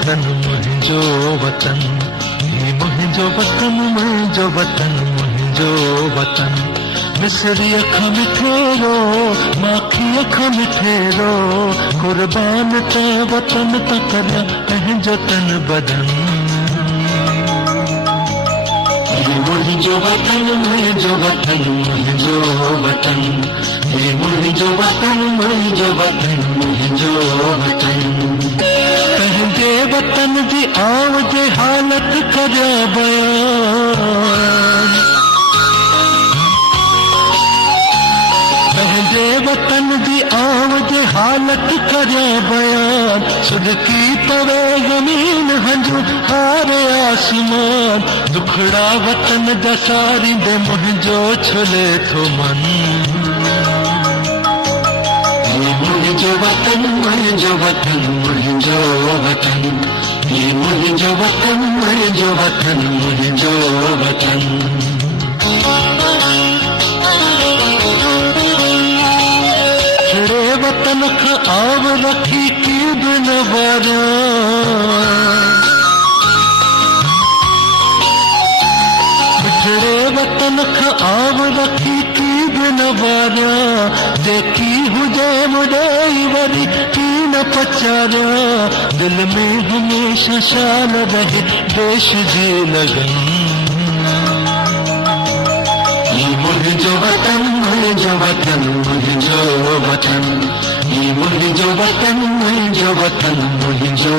वतन मुंहिंजो वतन, ही मुंहिंजो वतन, मुंहिंजो वतन, मुंहिंजो वतन। मिसरी अख मिठेरो, माखी अख मिठेरो, कुर्बान ते वतन त करिया पंहिंजो तन बदन। मुंहिंजो वतन, मुंहिंजो वतन, मुंहिंजो वतन, हे मुंहिंजो वतन, मुंहिंजो वतन, मुंहिंजो वतन। पंहिंजे वतन जी आव जे हालत करिया बयान, पंहिंजे वतन जी आव जे हालत करिया बयान। सुॾकी पवे ज़मीन हंजू हारे आसमान, दुखड़ा वतन जा सारींदे मुंहिंजो छुले थो मन। मुंहिंजो वतन, मुंहिंजो वतन, मुंहिंजो वतन, हे मुंहिंजो वतन, मुंहिंजो वतन, मुंहिंजो वतन। छड़े वतन खां आव रखी की बि न वारियां, छड़े वतन खां आव रखी की बि न वारियां। जेकी हुजे मुॾेई वरी की न पचारियां, दिल में हमेशा शान रहे देश जी लगन। मुंहिंजो वतन, मुंहिंजो वतन, मुंहिंजो वतन, ही मुंहिंजो वतन, मुंहिंजो वतन, मुंहिंजो